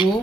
2،